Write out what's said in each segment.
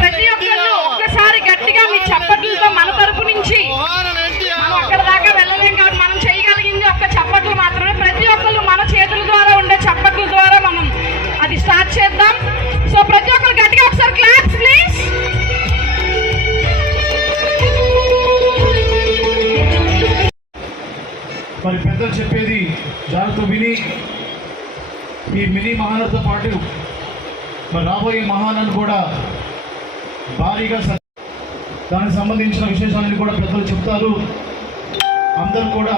ప్రతి ఒక్కళ్ళు ఒక్కసారి గట్టిగా మీ చప్పట్లతో మన తరపు నుంచి, మనం అక్కడ దాకా వెళ్ళలేం కాబట్టి మనం చేయగలిగింది ఒక్క చప్పట్లు మాత్రమే. ప్రతి ఒక్కళ్ళు మన చేతుల ద్వారా ఉండే చప్పట్ల ద్వారా మనం అది స్టార్ట్ చేద్దాం. సో ప్రతి ఒక్కరు గట్టిగా ఒకసారి క్లాప్స్ ప్లీజ్. మరి పెద్దలు చెప్పేది జాగ్రత్త విని ఈ మినీ మహానతో పాటు మరి రాబోయే మహానాన్ని కూడా భారీగా దానికి సంబంధించిన విశేషాలని కూడా పెద్దలు చెప్తారు. అందరూ కూడా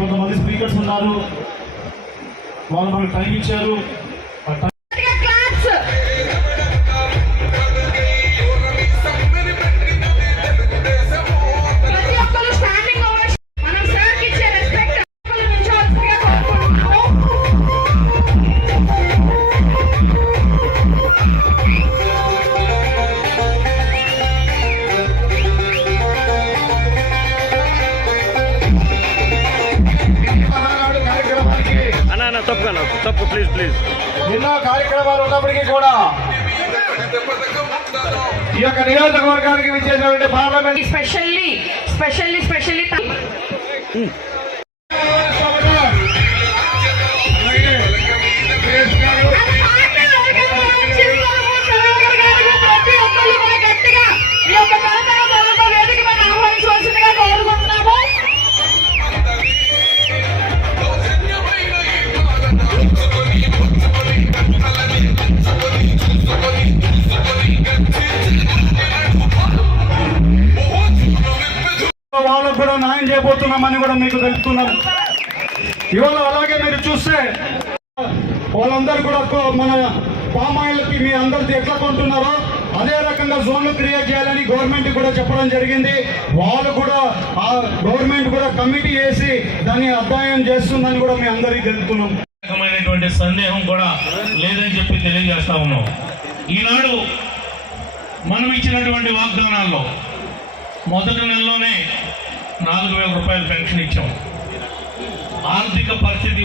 కొంతమంది స్పీకర్స్ ఉన్నారు, వాళ్ళు మనకు టైం ఇచ్చారు. తప్పు ప్లీజ్ ప్లీజ్. ఎన్నో కార్యక్రమాలు ఉన్నప్పటికీ కూడా ఈ యొక్క నియోజకవర్గానికి విచ్చేసినటువంటి పార్లమెంట్ స్పెషల్లీ వాళ్ళకు కూడా న్యాయం చేయబోతున్నామని కూడా మీకు తెలుపుతున్నాం. ఇవాళ అలాగే మీరు చూస్తే వాళ్ళందరూ కూడా మన పామాయిల్కి మీ అందరికీ ఎట్లా కొంటున్నారో అదే రకంగా జోన్లు క్రియేట్ చేయాలని గవర్నమెంట్ కూడా చెప్పడం జరిగింది. వాళ్ళు కూడా ఆ గవర్నమెంట్ కూడా కమిటీ వేసి దాన్ని అధ్యయనం చేస్తుందని కూడా మీ అందరికీ తెలుపుతున్నాం. రకమైనటువంటి సందేహం కూడా లేదని చెప్పి తెలియజేస్తా ఉన్నాం. ఈనాడు మనం ఇచ్చినటువంటి వాగ్దానాల్లో మొదటి నెలలోనే 4,000 రూపాయలు పెన్షన్ ఇచ్చాం. ఆర్థిక పరిస్థితి